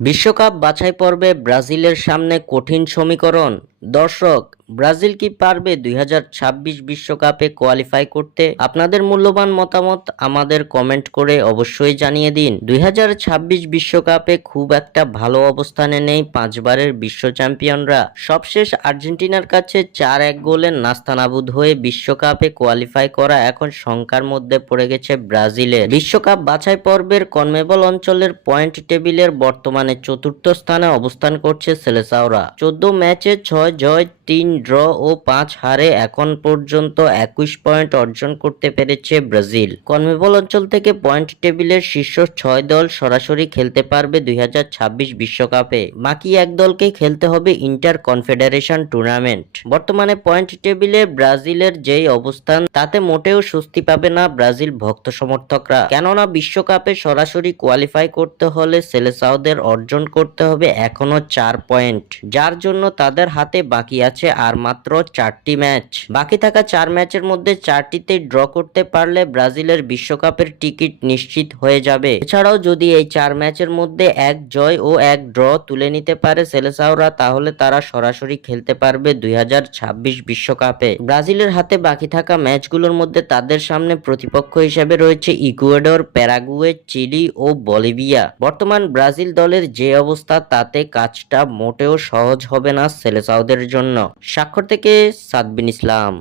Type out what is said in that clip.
বিশ্বকাপ বাছাই পর্বে ব্রাজিলের সামনে কঠিন সমীকরণ। দর্শক, ব্রাজিল কি পারবে 2026 বিশ্বকাপে কোয়ালিফাই করতে? আপনাদের মূল্যবান মতামত আমাদের কমেন্ট করে অবশ্যই জানিয়ে দিন। 2026 বিশ্বকাপে খুব একটা ভালো অবস্থানে নেই পাঁচবারের বিশ্ব চ্যাম্পিয়নরা। সবশেষ আর্জেন্টিনার কাছে 4-1 গোলে নাস্তানাবুদ হয়ে বিশ্বকাপে কোয়ালিফাই করা এখন শঙ্কার মধ্যে পড়ে গেছে ব্রাজিলের। বিশ্বকাপ বাছাই পর্বের কনমেবল অঞ্চলের পয়েন্ট টেবিলের বর্তমানে চতুর্থ স্থানে অবস্থান করছে সেলেসাওরা। 14 ম্যাচে 6 জয়, 3 ড্র ও 5 হারে এখন পর্যন্ত 21 পয়েন্ট অর্জন করতে পেরেছে ব্রাজিল। কনমেবল অঞ্চল থেকে পয়েন্ট টেবিলের শীর্ষ 6 দল সরাসরি খেলতে পারবে 2026 বিশ্বকাপে। বাকি এক দলকে খেলতে হবে ইন্টার কনফেডারেশন টুর্নামেন্ট। বর্তমানে পয়েন্ট টেবিলে ব্রাজিলের যেই অবস্থান, তাতে মোটেও স্বস্তি পাবে না ব্রাজিল ভক্ত সমর্থকরা। কেননা বিশ্বকাপে সরাসরি কোয়ালিফাই করতে হলে সেলেসাওদের অর্জন করতে হবে এখনো 4 পয়েন্ট, যার জন্য তাদের হাতে বাকি আছে আর মাত্র 4টি ম্যাচ। বাকি থাকা 4 ম্যাচের মধ্যে 4টিতে ড্র করতে পারলে ব্রাজিলের বিশ্বকাপের টিকিট নিশ্চিত হয়ে যাবে। এছাড়াও যদি এই 4 ম্যাচের মধ্যে 1 জয় ও 1 ড্র তুলে নিতে পারে সেলেসাওরা, তাহলে তারা সরাসরি খেলতে পারবে 2026 বিশ্বকাপে। ব্রাজিলের হাতে বাকি থাকা ম্যাচগুলোর মধ্যে তাদের সামনে প্রতিপক্ষ হিসেবে রয়েছে ইকুয়েডর, প্যারাগুয়ে, চিলি ও বলিভিয়া। বর্তমান ব্রাজিল দলের যে অবস্থা, তাতে কাজটা মোটেও সহজ হবে না সেলেসাওদের জন্য। স্বাক্ষর থেকে সাদবিন ইসলাম।